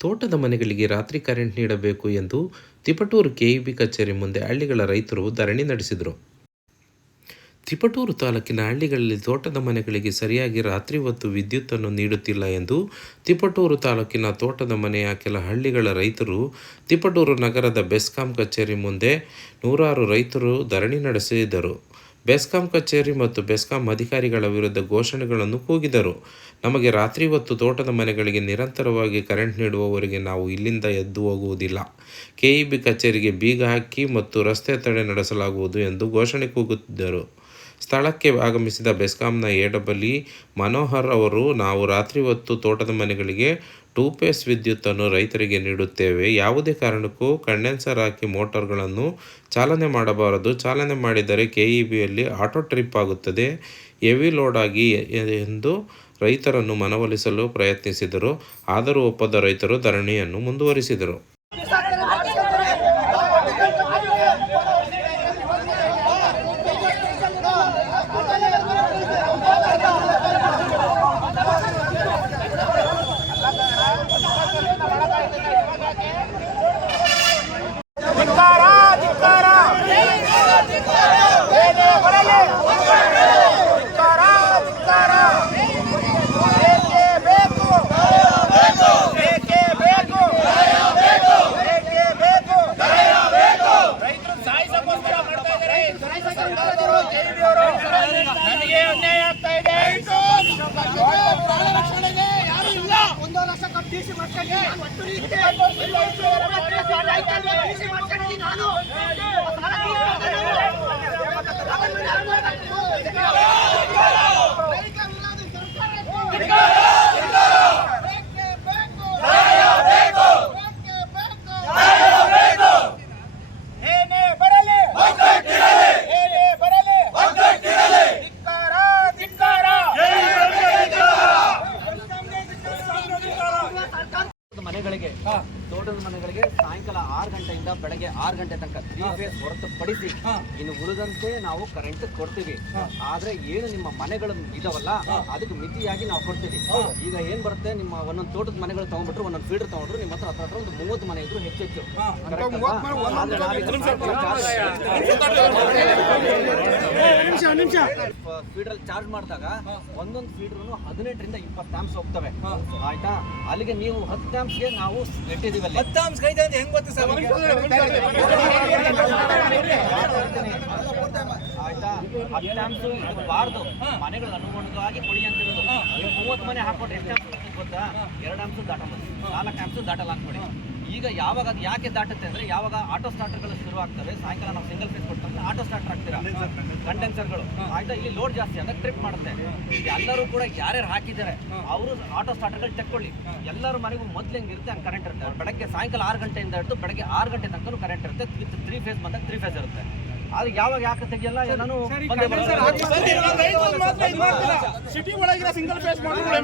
ತೋಟದ ಮನೆಗಳಿಗೆ ರಾತ್ರಿ ಕರೆಂಟ್ ನೀಡಬೇಕು ಎಂದು ತಿಪಟೂರು ಕೆಇಬಿ ಕಚೇರಿ ಮುಂದೆ ಹಳ್ಳಿಗಳ ರೈತರು ಧರಣಿ ನಡೆಸಿದರು. ತಿಪಟೂರು ತಾಲೂಕಿನ ಹಳ್ಳಿಗಳಲ್ಲಿ ತೋಟದ ಮನೆಗಳಿಗೆ ಸರಿಯಾಗಿ ರಾತ್ರಿ ಹೊತ್ತು ವಿದ್ಯುತ್ತನ್ನು ನೀಡುತ್ತಿಲ್ಲ ಎಂದು ತಿಪಟೂರು ತಾಲೂಕಿನ ತೋಟದ ಮನೆಯ ಕೆಲ ಹಳ್ಳಿಗಳ ರೈತರು ತಿಪಟೂರು ನಗರದ ಬೆಸ್ಕಾಂ ಕಚೇರಿ ಮುಂದೆ ನೂರಾರು ರೈತರು ಧರಣಿ ನಡೆಸಿದರು. ಬೆಸ್ಕಾಂ ಕಚೇರಿ ಮತ್ತು ಬೆಸ್ಕಾಂ ಅಧಿಕಾರಿಗಳ ವಿರುದ್ಧ ಘೋಷಣೆಗಳನ್ನು ಕೂಗಿದರು. ನಮಗೆ ರಾತ್ರಿ ಹೊತ್ತು ತೋಟದ ಮನೆಗಳಿಗೆ ನಿರಂತರವಾಗಿ ಕರೆಂಟ್ ನೀಡುವವರೆಗೆ ನಾವು ಇಲ್ಲಿಂದ ಎದ್ದು ಹೋಗುವುದಿಲ್ಲ. ಕೆಇಬಿ ಕಚೇರಿಗೆ ಬೀಗ ಹಾಕಿ ಮತ್ತು ರಸ್ತೆ ತಡೆ ನಡೆಸಲಾಗುವುದು ಎಂದು ಘೋಷಣೆ ಕೂಗುತ್ತಿದ್ದರು. ಸ್ಥಳಕ್ಕೆ ಆಗಮಿಸಿದ ಬೆಸ್ಕಾಂನ ಎಡಬಲಿ ಮನೋಹರ್ ಅವರು, ನಾವು ರಾತ್ರಿ ಹೊತ್ತು ತೋಟದ ಮನೆಗಳಿಗೆ ಟೂ ಪೇಸ್ ವಿದ್ಯುತ್ತನ್ನು ರೈತರಿಗೆ ನೀಡುತ್ತೇವೆ. ಯಾವುದೇ ಕಾರಣಕ್ಕೂ ಕಂಡೆನ್ಸರ್ ಹಾಕಿ ಮೋಟಾರ್ಗಳನ್ನು ಚಾಲನೆ ಮಾಡಬಾರದು. ಚಾಲನೆ ಮಾಡಿದರೆ ಕೆ ಇ ಬಿಯಲ್ಲಿ ಆಟೋ ಟ್ರಿಪ್ ಆಗುತ್ತದೆ. ಎವಿ ಲೋಡ್ ಆಗಿ ಎಂದು ರೈತರನ್ನು ಮನವೊಲಿಸಲು ಪ್ರಯತ್ನಿಸಿದರು. ಆದರೂ ಒಪ್ಪದ ರೈತರು ಧರಣಿಯನ್ನು ಮುಂದುವರಿಸಿದರು. ಅನ್ಯಾಯ ಆಗ್ತಾ ಇದೆ. ಪ್ರಾಣ ರಕ್ಷಣೆಗೆ ಯಾರು ಇಲ್ಲ? ಒಂದು ಲಕ್ಷ ಕಟ್ಟಿಸಿ ಡಿಸಿ ಮಾಡ್ಕೊಂಡು ಒಟ್ಟು ರೀತಿ ಡಿಸಿ ಮಾಡ್ಕೊಂಡು ನಾನು ಏನೇ ಬರಲಿ ಏನೇ ಬರಲಿ ಧಿಕ್ಕಾರ ಧಿಕ್ಕಾರ ಮನೆಗಳಿಗೆ ತೋಟದ ಮನೆಗಳಿಗೆ ಸಾಯಂಕಾಲ ಆರು ಗಂಟೆಯಿಂದ ಬೆಳಗ್ಗೆ ಆರು ಗಂಟೆ ತನಕ ತ್ರೀ ಫೇಸ್ ಹೊರತುಪಡಿಸಿ ಇನ್ನು ಉಳಿದಂತೆ ನಾವು ಕರೆಂಟ್ ಕೊಡ್ತೀವಿ. ಆದ್ರೆ ಏನು ನಿಮ್ಮ ಮನೆಗಳು ಇದಾವಲ್ಲ ಅದಕ್ಕೆ ಮಿತಿಯಾಗಿ ನಾವು ಕೊಡ್ತೀವಿ. ಈಗ ಏನ್ ಬರುತ್ತೆ ನಿಮ್ಮ ಒಂದೊಂದು ತೋಟದ ಮನೆಗಳು ತಗೊಂಡ್ಬಿಟ್ರು ಒಂದೊಂದು ಫೀಡರ್ ತಗೊಂಡ್ರು ನಿಮ್ಮ ಹತ್ರ ಹತ್ರ ಹತ್ರ ಒಂದು ಮೂವತ್ತು ಮನೆ ಇದ್ರು ಹೆಚ್ಚೆಚ್ಚು ಹೆಚ್ಚು. ಫೀಡರ್ ಚಾರ್ಜ್ ಮಾಡಿದಾಗ ಒಂದೊಂದು ಫೀಡರ್ ಹದಿನೆಂಟರಿಂದ ಇಪ್ಪತ್ತು ಆಂಪ್ಸ್ ಹೋಗ್ತವೆ. ಆಯ್ತಾ? ಅಲ್ಲಿಗೆ ನೀವು ಹತ್ತು ಆಮ್ಸ್ಗೆ ನಾವು ಇಟ್ಟಿದೀವಿ ಅಲ್ಲಿ ಆಯ್ತಾ ಹತ್ತು ಆಮ್ಸ್ ಬಾರ್ದು. ಮನೆಗಳು ಅನುಗುಣವಾಗಿ ಕೊಡಿ ನೀವು ಮೂವತ್ತು ಮನೆ ಹಾಕೊಂಡ್ರೆ ಎಷ್ಟು ಗೊತ್ತಾ? ಎರಡು ಆಂಪ್ಸು ದಾಟಲ್ಲ. ನಾಲ್ಕು ಆಮ್ಸ್ ದಾಟಲ್ಲ ಅನ್ಕೊಡಿ ಈಗ ಯಾವಾಗ ಅದು ಯಾಕೆ ದಾಟುತ್ತೆ ಅಂದ್ರೆ ಯಾವಾಗ ಆಟೋ ಸ್ಟಾರ್ಟರ್ಗಳು ಶುರು ಆಗ್ತವೆ, ಸಾಯಂಕಾಲ ನಾವು ಸಿಂಗಲ್ ಫೇಸ್ ಕೊಟ್ಟಂದ್ರೆ ಆಟೋ ಸ್ಟಾರ್ಟರ್ ಆಗ್ತೀರಾ ಕಂಡೆನ್ಸರ್ಗಳು. ಆಯ್ತಾ? ಇಲ್ಲಿ ಲೋಡ್ ಜಾಸ್ತಿ ಆದಾಗ ಟ್ರಿಪ್ ಮಾಡುತ್ತೆ. ಎಲ್ಲರೂ ಕೂಡ ಯಾರ್ಯಾರು ಹಾಕಿದ್ದಾರೆ, ಅವರು ಆಟೋ ಸ್ಟಾರ್ಟರ್ಗಳು ತೆಕ್ಕೊಳ್ಳಿ. ಎಲ್ಲರ ಮನೆಗೂ ಮೊದ್ಲು ಇರುತ್ತೆ, ಹಂಗೆ ಕರೆಂಟ್ ಇರುತ್ತೆ. ಬೆಳಗ್ಗೆ ಸಾಯಂಕಾಲ ಆರು ಗಂಟೆಯಿಂದ ಹಿಡಿದು ಬೆಳಗ್ಗೆ ಆರು ಗಂಟೆ ತನಕ ಕರೆಂಟ್ ಇರುತ್ತೆ. ತ್ರೀ ಫೇಸ್ ಬಂದಾಗ ತ್ರೀ ಫೇಸ್ ಇರುತ್ತೆ. ಅದು ಯಾವಾಗ ಯಾಕೆ ತೆಗಿಯಲ್ಲ ನಾನು. ಸಿಟಿ ಒಳಗಿರೋ ಸಿಂಗಲ್ ಫೇಸ್ ಮಾಡಿದ್ರೆ